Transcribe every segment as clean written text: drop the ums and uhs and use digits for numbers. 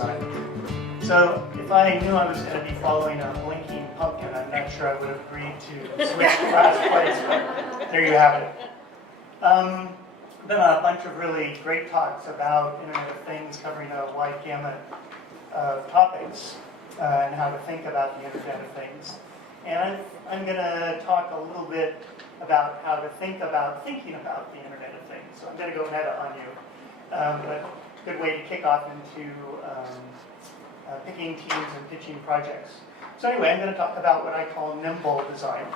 design. So if I knew I was going to be following a blinking pumpkin, I'm not sure I would have agreed to switch to last place, but there you have it. Been a bunch of really great talks about Internet of Things, covering a wide gamut of topics and how to think about the Internet of Things. And I'm going to talk a little bit about how to think about thinking about the Internet of Things. So I'm going to go meta on you, but a good way to kick off into picking teams and pitching projects. So anyway, I'm going to talk about what I call nimble design.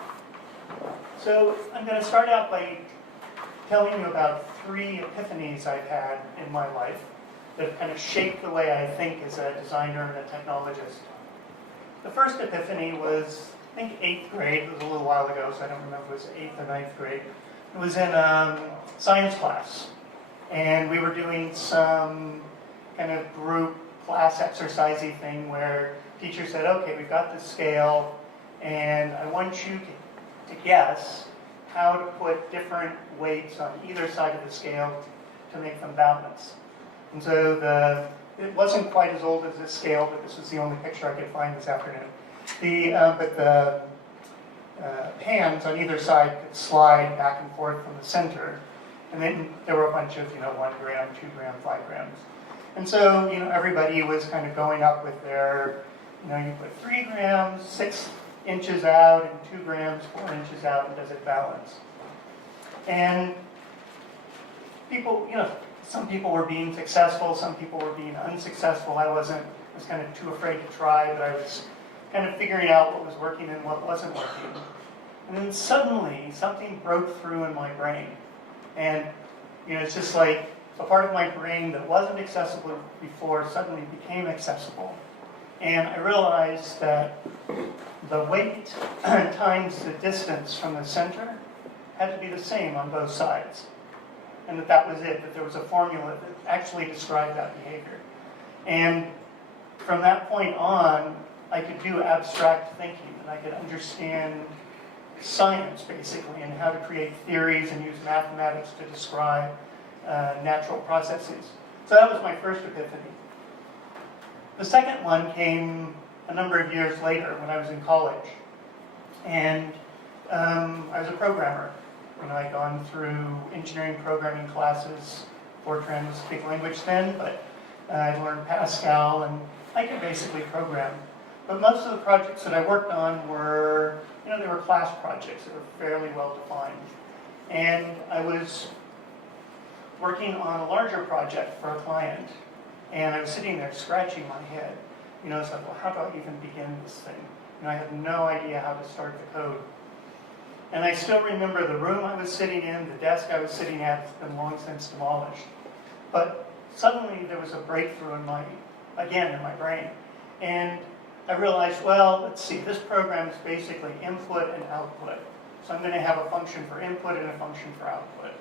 So I'm going to start out by telling you about 3 epiphanies I've had in my life that have kind of shaped the way I think as a designer and a technologist. The first epiphany was, I think, 8th grade. It was a little while ago, so I don't remember if it was 8th or 9th grade. It was in science class, and we were doing some kind of group class exercisey thing where teacher said, okay, we've got this scale, and I want you to guess how to put different weights on either side of the scale to make them balance. And so it wasn't quite as old as this scale, but this was the only picture I could find this afternoon. But the hands on either side could slide back and forth from the center. And then there were a bunch of, 1 gram, 2 gram, 5 grams. And so, everybody was kind of going up with their, you put 3 grams, 6 inches out, and 2 grams, 4 inches out, and does it balance? And people, some people were being successful, some people were being unsuccessful. I was kind of too afraid to try, but I was kind of figuring out what was working and what wasn't working. And then suddenly, something broke through in my brain. And, it's just like a part of my brain that wasn't accessible before suddenly became accessible. And I realized that the weight times the distance from the center had to be the same on both sides. And that was it, that there was a formula that actually described that behavior. And from that point on, I could do abstract thinking, and I could understand science, basically, and how to create theories and use mathematics to describe natural processes. So that was my first epiphany. The second one came a number of years later when I was in college. And I was a programmer. I'd gone through engineering programming classes. Fortran was a big language then, but I learned Pascal, and I could basically program. But most of the projects that I worked on were, they were class projects that were fairly well defined. And I was working on a larger project for a client, and I was sitting there scratching my head. It's like, well, how do I even begin this thing? I had no idea how to start the code. And I still remember the room I was sitting in, the desk I was sitting at has been long since demolished. But suddenly there was a breakthrough in my brain. And I realized, well, let's see, this program is basically input and output. So I'm going to have a function for input and a function for output.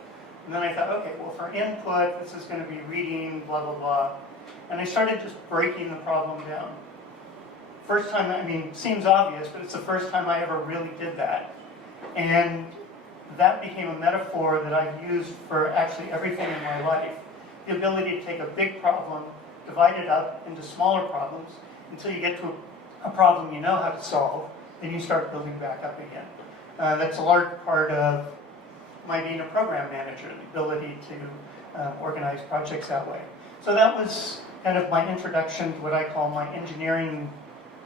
And then I thought, okay, well, for input, this is going to be reading, blah, blah, blah. And I started just breaking the problem down. First time, seems obvious, but it's the first time I ever really did that. And that became a metaphor that I've used for actually everything in my life. The ability to take a big problem, divide it up into smaller problems, until you get to a problem you know how to solve, then you start building back up again. That's a large part of my being a program manager, the ability to organize projects that way. So that was kind of my introduction to what I call my engineering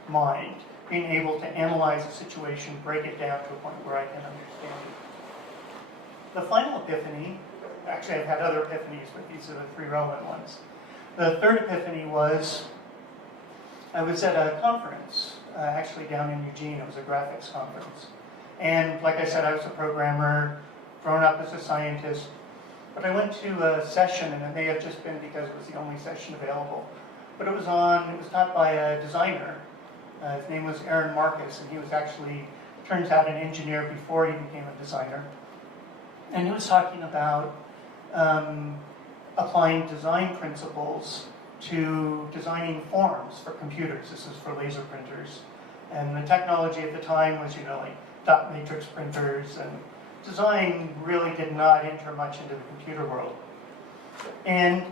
mind, being able to analyze a situation, break it down to a point where I can understand it. The final epiphany, actually I've had other epiphanies, but these are the 3 relevant ones. The third epiphany was, I was at a conference, actually down in Eugene. It was a graphics conference. And like I said, I was a programmer, grown up as a scientist. But I went to a session, and it may have just been because it was the only session available. But it was taught by a designer. His name was Aaron Marcus, and he was actually, turns out, an engineer before he became a designer. And he was talking about applying design principles to designing forms for computers. This is for laser printers. And the technology at the time was, like dot matrix printers, and design really did not enter much into the computer world. And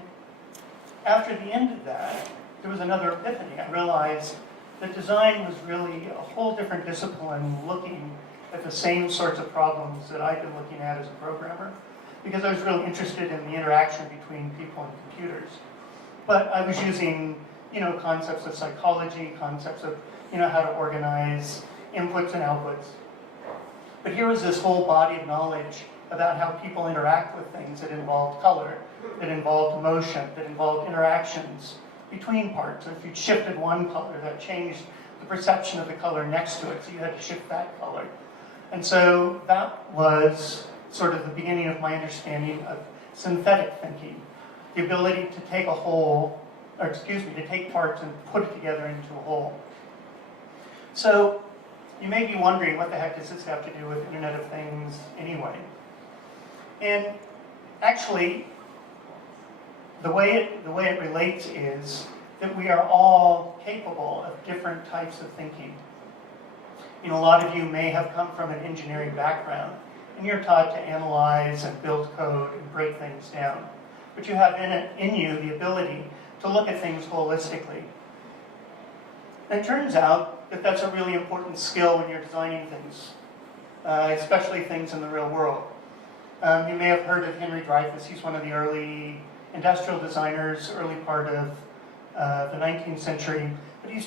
after the end of that, there was another epiphany. I realized that design was really a whole different discipline looking at the same sorts of problems that I've been looking at as a programmer, because I was really interested in the interaction between people and computers. But I was using, concepts of psychology, concepts of, how to organize inputs and outputs. But here was this whole body of knowledge about how people interact with things that involved color, that involved motion, that involved interactions between parts. And if you shifted one color, that changed the perception of the color next to it, so you had to shift that color. And so that was sort of the beginning of my understanding of synthetic thinking, the ability to take to take parts and put it together into a whole. So you may be wondering, what the heck does this have to do with Internet of Things anyway? And actually, the way it relates is that we are all capable of different types of thinking. A lot of you may have come from an engineering background, and you're taught to analyze and build code and break things down. But you have in you the ability to look at things holistically. And it turns out that that's a really important skill when you're designing things, especially things in the real world. You may have heard of Henry Dreyfuss. He's one of the early industrial designers, early part of the 19th century. But he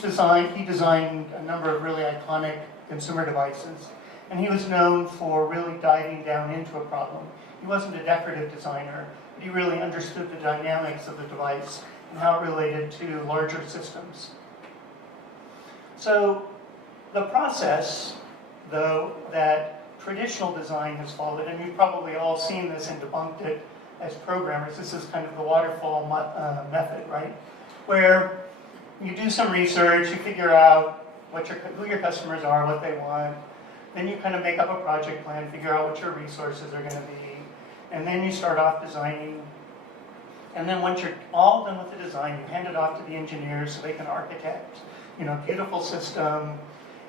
designed a number of really iconic consumer devices. And he was known for really diving down into a problem. He wasn't a decorative designer, but he really understood the dynamics of the device and how it related to larger systems. So the process, though, that traditional design has followed, and you've probably all seen this and debunked it as programmers, this is kind of the waterfall method, right? Where you do some research, you figure out who your customers are, what they want, then you kind of make up a project plan, figure out what your resources are going to be, and then you start off designing. And then once you're all done with the design, you hand it off to the engineers so they can architect, beautiful system,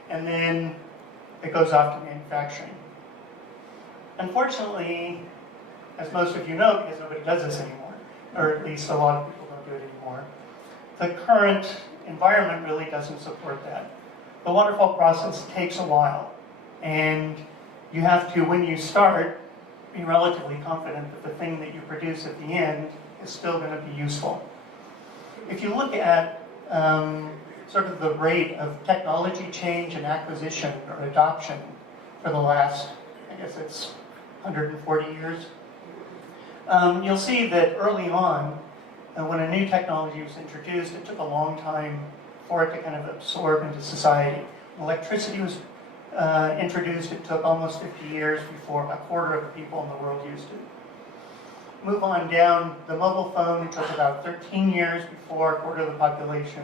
and then it goes off to manufacturing. Unfortunately, as most of you know, because nobody does this anymore, or at least a lot of people don't do it anymore, the current environment really doesn't support that. The waterfall process takes a while, and you have to, when you start, be relatively confident that the thing that you produce at the end is still going to be useful. If you look at sort of the rate of technology change and acquisition or adoption for the last, I guess it's 140 years, you'll see that early on, when a new technology was introduced, it took a long time for it to kind of absorb into society. When electricity was introduced, it took almost 50 years before a quarter of the people in the world used it. Move on down, the mobile phone, it took about 13 years before a quarter of the population.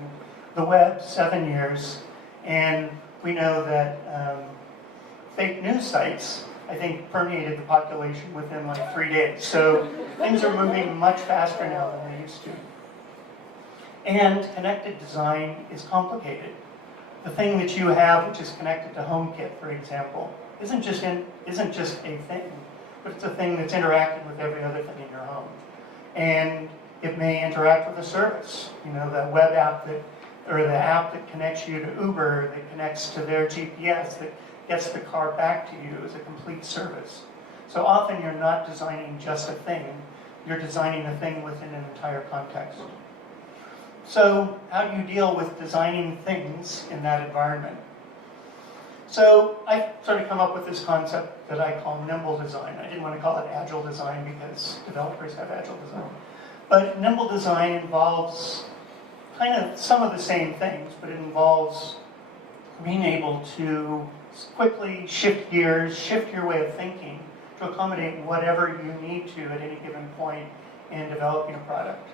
The web, 7 years. And we know that fake news sites, I think, permeated the population within like 3 days. So things are moving much faster now than they used to. And connected design is complicated. The thing that you have, which is connected to HomeKit, for example, isn't just a thing, but it's a thing that's interacting with every other thing in your home. And it may interact with a service, the web app or the app that connects you to Uber, that connects to their GPS, that gets the car back to you as a complete service. So often you're not designing just a thing, you're designing a thing within an entire context. So how do you deal with designing things in that environment? So I sort of come up with this concept that I call nimble design. I didn't want to call it agile design because developers have agile design. But nimble design involves kind of some of the same things, but it involves being able to quickly shift gears, shift your way of thinking to accommodate whatever you need to at any given point in developing a product.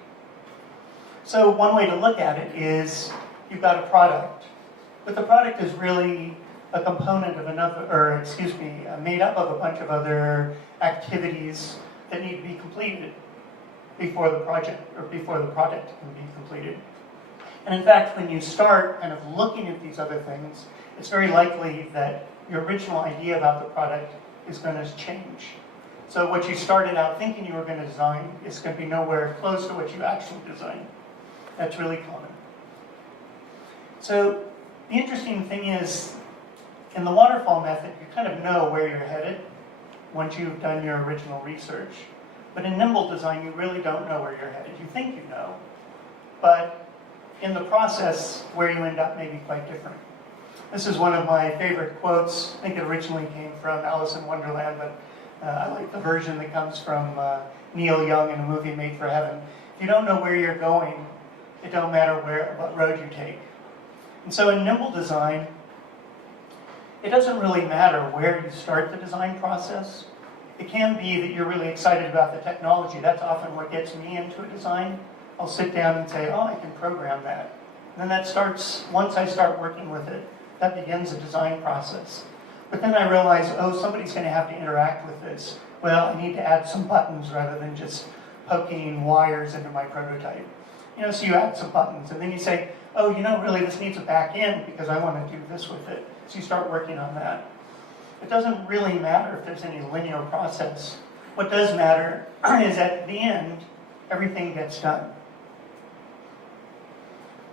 So one way to look at it is you've got a product, but the product is really a component of made up of a bunch of other activities that need to be completed before the product can be completed. And in fact, when you start kind of looking at these other things, it's very likely that your original idea about the product is going to change. So what you started out thinking you were going to design is going to be nowhere close to what you actually designed. That's really common. So the interesting thing is, in the waterfall method, you kind of know where you're headed once you've done your original research. But in nimble design, you really don't know where you're headed. You think you know, but in the process, where you end up may be quite different. This is one of my favorite quotes. I think it originally came from Alice in Wonderland, but I like the version that comes from Neil Young in a movie Made for Heaven. If you don't know where you're going, it don't matter what road you take. And so in nimble design, it doesn't really matter where you start the design process. It can be that you're really excited about the technology. That's often what gets me into a design. I'll sit down and say, oh, I can program that. And then that starts, once I start working with it, that begins a design process. But then I realize, oh, somebody's going to have to interact with this. Well, I need to add some buttons rather than just poking wires into my prototype. So you add some buttons, and then you say, oh, really this needs a back end because I want to do this with it. So you start working on that. It doesn't really matter if there's any linear process. What does matter is at the end, everything gets done.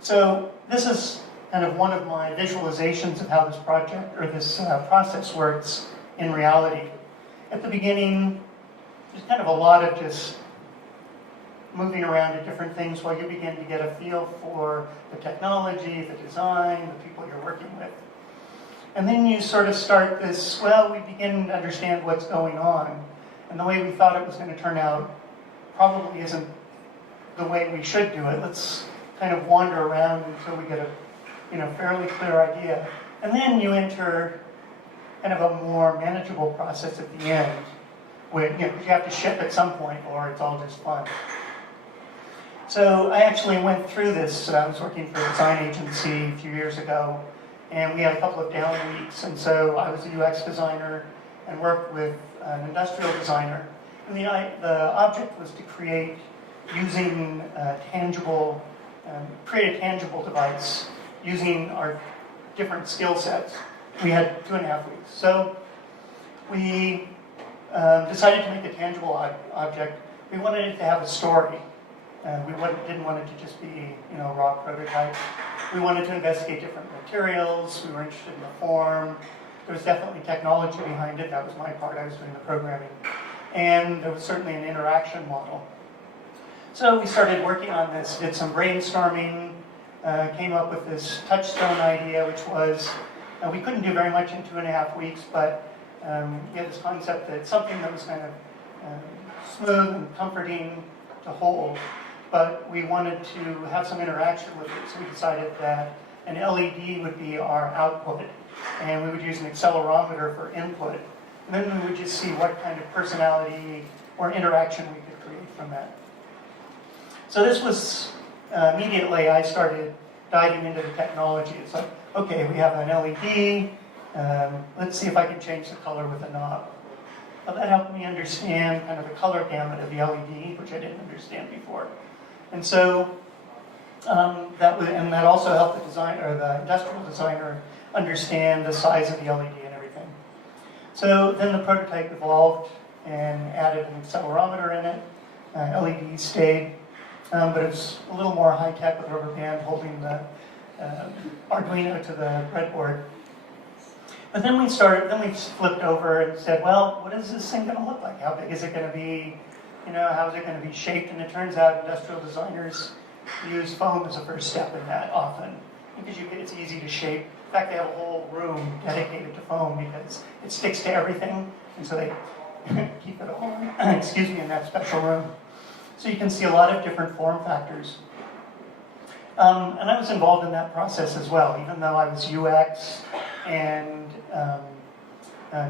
So this is kind of one of my visualizations of how this project or this process works in reality. At the beginning, there's kind of a lot of just moving around to different things while you begin to get a feel for the technology, the design, the people you're working with. And then you sort of start this, well, we begin to understand what's going on. And the way we thought it was going to turn out probably isn't the way we should do it. Let's kind of wander around until we get a fairly clear idea. And then you enter kind of a more manageable process at the end, where you have to ship at some point or it's all just fun. So I actually went through this. I was working for a design agency a few years ago, and we had a couple of down weeks, and so I was a UX designer and worked with an industrial designer. And the object was to create, using create a tangible device using our different skill sets. We had 2.5 weeks. So we decided to make a tangible object. We wanted it to have a story. We didn't want it to just be, a raw prototype. We wanted to investigate different materials. We were interested in the form. There was definitely technology behind it. That was my part. I was doing the programming. And there was certainly an interaction model. So we started working on this, did some brainstorming, came up with this touchstone idea, which was, we couldn't do very much in 2.5 weeks, but we had this concept that something that was kind of smooth and comforting to hold, but we wanted to have some interaction with it, so we decided that an LED would be our output, and we would use an accelerometer for input, and then we would just see what kind of personality or interaction we could create from that. So this was, immediately I started diving into the technology. It's like, okay, we have an LED, let's see if I can change the color with a knob. Well, that helped me understand kind of the color gamut of the LED, which I didn't understand before. And so that also helped the designer, or the industrial designer, understand the size of the LED and everything. So then the prototype evolved and added an accelerometer in it. LED stayed, but it was a little more high tech with a rubber band holding the Arduino to the breadboard. But then we flipped over and said, well, what is this thing going to look like? How big is it going to be? How is it going to be shaped? And it turns out industrial designers use foam as a first step in that often, because it's easy to shape. In fact, they have a whole room dedicated to foam because it sticks to everything, and so they keep it all, in that special room. So you can see a lot of different form factors. And I was involved in that process as well, even though I was UX and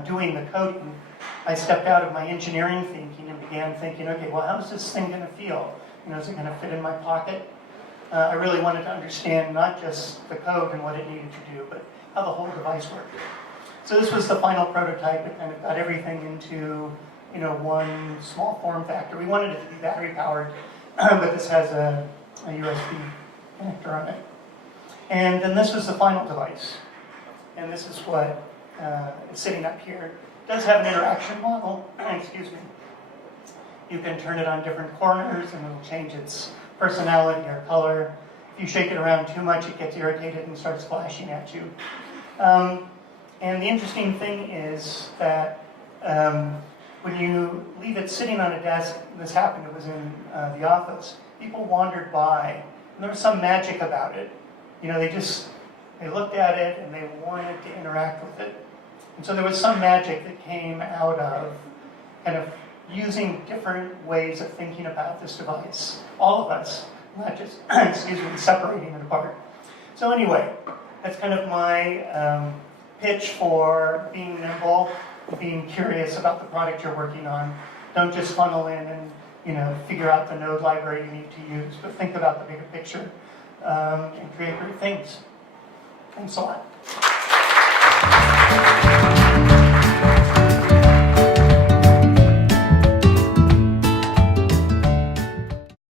doing the coding. I stepped out of my engineering thinking and began thinking, okay, well, how is this thing going to feel? Is it going to fit in my pocket? I really wanted to understand not just the code and what it needed to do, but how the whole device worked. So this was the final prototype. It kind of got everything into one small form factor. We wanted it to be battery powered, but this has a USB connector on it. And then this was the final device. And this is what is sitting up here. It does have an interaction model. Excuse me. You can turn it on different corners and it'll change its personality or color. If you shake it around too much, it gets irritated and starts flashing at you. And the interesting thing is that when you leave it sitting on a desk, this happened, it was in the office, people wandered by, and there was some magic about it. You know, they looked at it and they wanted to interact with it. And so there was some magic that came out of kind of using different ways of thinking about this device. All of us, not just, excuse me, separating it apart. So anyway, that's kind of my pitch for being nimble, being curious about the product you're working on. Don't just funnel in and figure out the node library you need to use, but think about the bigger picture and create great things. Thanks a lot.